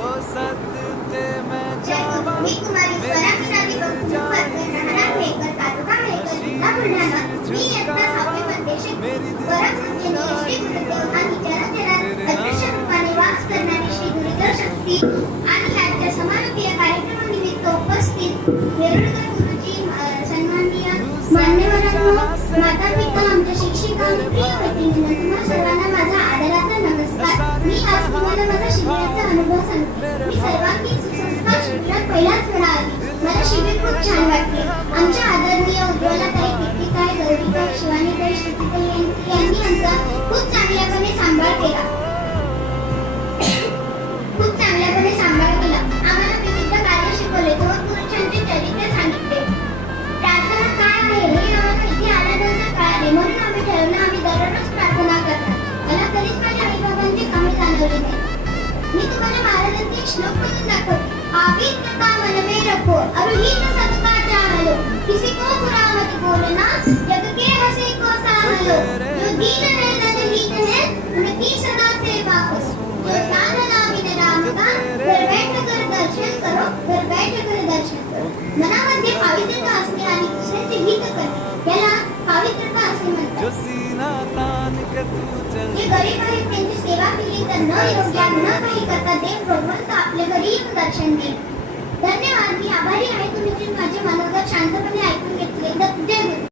मी कुमारी स्वरा किराणी राहणार मेकर तालुका मेकर जिल्हा बुलढाणा. मी इयत्ता 6वी मध्ये शिकते. परमपूज्य श्री गुरुदेव आणि जनार्दनात अदृश्य रूपाने वास करणारी श्री गुरुदेव शक्ती आणि आजच्या समारोपीय कार्यक्रमानिमित्त उपस्थित वेरुळकर गुरुजी, सन्माननीय मान्यवरांनो, माता पिता, आमच्या शिक्षिका आणि प्रिय मैत्रिणींनो, तुम्हा सर्वांना माझा आदराचा नमस्कार. मी आज तुम्हाला माझा शिबिराचा अनुभव सांगते. मी सर्वांगीण सुसंस्कार शिबिरात पहिलाच वेळा आली. मला शिबिर खूप छान वाटले. आमच्या आदरणीय उज्ज्वलाताई, कीर्तिताई, गौरीताई, शिवानीताई, श्रुतीताई यांनी आमचा खूप चांगल्यापणे सांभाळ केला. आम्हाला विविध कार्य शिकवले. दोन पुरुषांचे चरित्र सांगितले. प्रार्थना काय आहे हे आम्हाला इथे आल्यानंतर कळाले. म्हणून आम्ही ठरवलं आम्ही दररोज प्रार्थना करणार. मला कधीच माझ्या आईबाबांची कमी जाणवली नाही. मी तुम्हाला महाराजांचे एक श्लोक म्हणून दाखवते. आविर्तता मन में रखो, अरुहीन सबका चाहलो, किसी को बुरा मत बोलना, जग के हंसे को सहलो, जो दीन है दीन है, उनकी सदा सेवा करो, जो साधना बिन राम का, घर बैठ कर दर्शन करो, घर बैठ कर दर्शन करो. मनामध्ये पवित्रता असणे आणि दुसऱ्याचे हित करणे याला पवित्रता असे म्हणतात. जे गरीब आहेत त्यांची सेवा केली तर न योग्य न काही करता देव भगवंत आपल्या घरी येऊन दर्शन देईल. धन्यवाद. मी आभारी आहे तुम्ही माझे मनोगत शांतपणे ऐकून घेतले. जय गुरु.